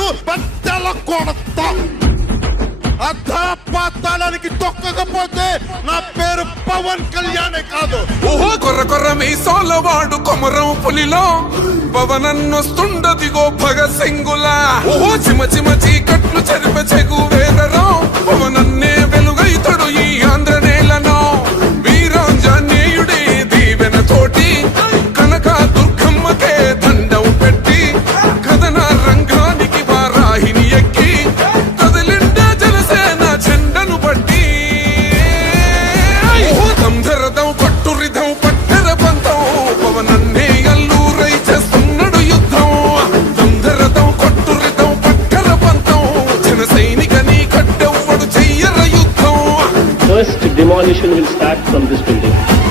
కాళ్ళు కొడత. అర్థా పాతాళానికి తొక్కకపోతే నా పేరు పవన్ కళ్యాణే కాదు. ఓహో కొర్ర కొర్ర మీసాల వాడు కొమరం పులిలో. పవనన్నొస్తుండదిగో భగత్ సింగులా. ఓహో చిమ చిమ చీకట్లు చెరిప demolition will start from this building.